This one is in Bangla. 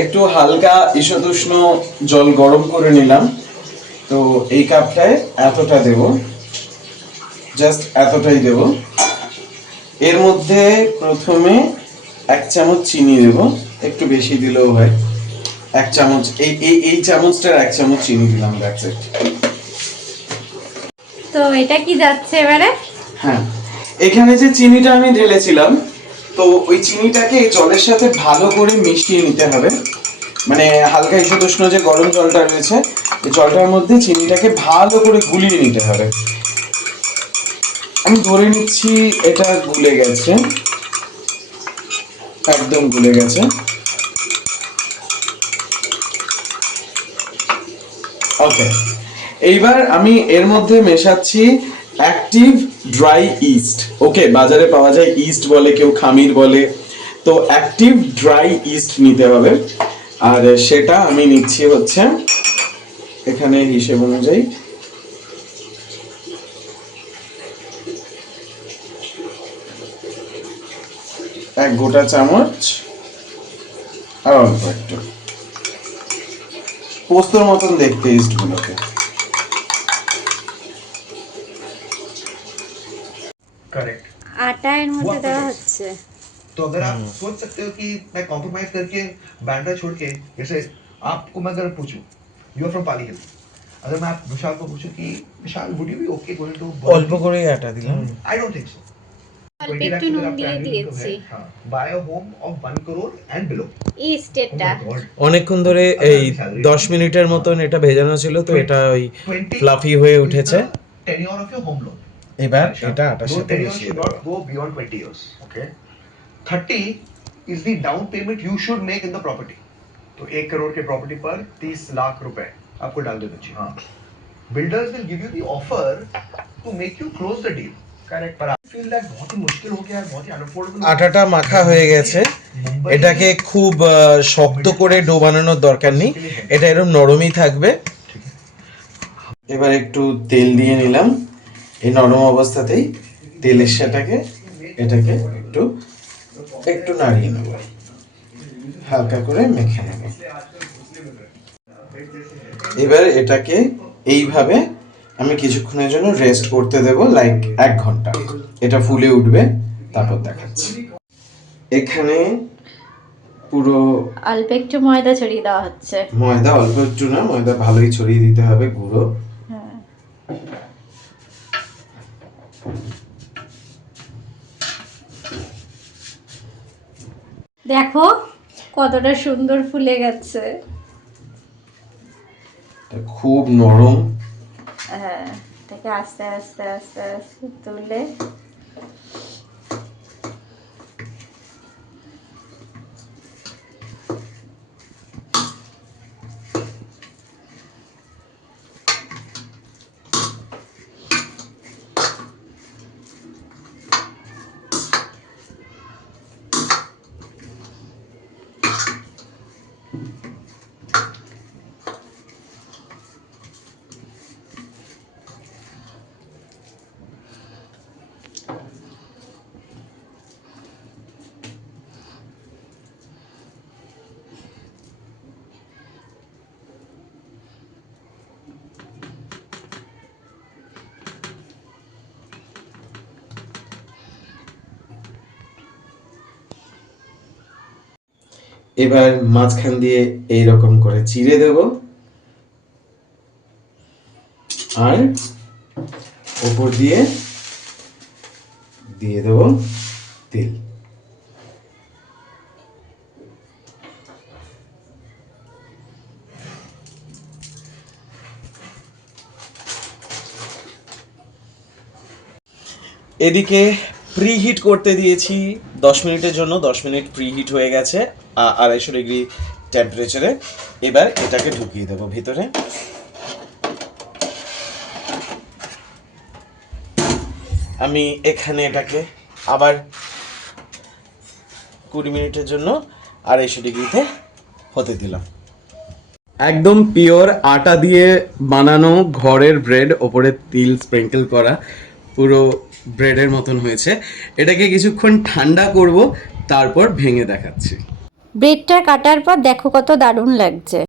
একটু হালকা ঈশদুষ্ণ জল গরম করে নিলাম। তো এই কাপটায় এতটা দেব, জাস্ট এতটাই দেব। এর মধ্যে প্রথমে 1 চামচ চিনি দেব, একটু বেশি দিলেও হয়। 1 চামচ, এই চামচটার 1 চামচ চিনি দিলাম, দ্যাটস ইট। তো এটা কি যাচ্ছে এবারে? হ্যাঁ, এখানে যে চিনিটা আমি ঢেলেছিলাম, তো ওই চিনিটাকে এই জলের সাথে ভালো করে মিশিয়ে নিতে হবে। মানে হালকা ঈশদুষ্ণ যে গরম জলটা রয়েছে, এই জলটার মধ্যে চিনিটাকে ভালো করে গুলিয়ে নিতে হবে। আমি ধরে নিচ্ছি এটা গুলে গেছে, একদম গুলে গেছে। ওকে, এইবার আমি এর মধ্যে মেশাচ্ছি অ্যাক্টিভ ড্রাই ইস্ট। ওকে, বাজারে পাওয়া যায়, ইস্ট বলে, কেউ খামির বলে। তো অ্যাক্টিভ ড্রাই ইস্ট নিতে হবে, আর সেটা আমি নিচ্ছি হচ্ছে এখানে হিসেব অনুযায়ী 1 গোটা চামচ, আর অল্প একটু পোস্তর মতন দেখতে ইস্ট গুলোকে। करेक्ट। আটা এর মধ্যে দেওয়া হচ্ছে। तो अगर आप सोच सकते हो कि मैं कॉम्प्रोमाइज करके बैंड्रा छोड़ के, जैसे आपको मैं अगर पूछूं, you are from Pali hill, अगर मैं आप विशाल को पूछूं कि Vishal would you be okay going to অল্প করে আটা দিলাম। I don't think so. অল্প একটু নুন দিয়ে দিয়েছি। Buy a home of 1 crore and below. ইস্টেটা অনেকক্ষণ ধরে এই 10 মিনিটের মতন এটা ভেজানো ছিল, তো এটা ওই ফ্লাফি হয়ে উঠেছে। Tenure of your home loan. এবার এটা আটার সাথে टेन्योर মিশিয়ে should দেবো। not go beyond 20 years, okay? 30 is the down payment you should make in the property. तो 1 करोड़ के प्रॉपर्टी पर 30 लाख रुपए आपको डाल देना चाहिए। हाँ, builders will give you the offer to make you close the deal. Correct, पर आई फील दैट बहुत ही मुश्किल हो गया है, बहुत ही अनअफोर्डेबल। আটাটা মাখা হয়ে গেছে, এটাকে খুব শক্ত করে ডো বানানোর দরকার নেই, এটা এরকম নরমই থাকবে। এবার একটু তেল দিয়ে নিলাম, এই নরম অবস্থাতেই তেলের সাথে এটাকে একটু একটু নাড়িয়ে নেব, হালকা করে মেখে নেব। এবার এটাকে এইভাবে আমি কিছুক্ষণের জন্য রেস্ট করতে দেব, লাইক 1 ঘন্টা। এটা ফুলে উঠবে, তারপর দেখাচ্ছি। এখানে পুরো অল্প একটু ময়দা ছড়িয়ে দেওয়া হচ্ছে। ময়দা অল্প একটু না, ময়দা ভালোই ছড়িয়ে দিতে হবে, গুঁড়ো। হ্যাঁ, দেখো কতটা সুন্দর ফুলে গেছে। এটা খুব নরম। হ্যাঁ, এটাকে আস্তে আস্তে আস্তে আস্তে তুলে এবার মাঝখান দিয়ে এইরকম করে চিড়ে দেব, আর উপর দিয়ে দেব তেল। এদিকে প্রিহিট করতে দিয়েছি 10 মিনিটের জন্য। 10 মিনিট প্রিহিট হয়ে গেছে 250 ডিগ্রি টেম্পারেচারে। এবার এটাকে ঢুকিয়ে দেবো ভিতরে। আমি এখানে এটাকে আবার 20 মিনিটের জন্য 250 ডিগ্রিতে হতে দিলাম। একদম পিওর আটা দিয়ে বানানো ঘরের ব্রেড, ওপরে তিল স্প্রিঙ্কেল করা, পুরো ব্রেডের মতন হয়েছে। এটাকে কিছুক্ষণ ঠান্ডা করব, তারপর ভেঙে দেখাচ্ছি। ব্রেডটা কাটার পর দেখো কত দারুণ লাগছে।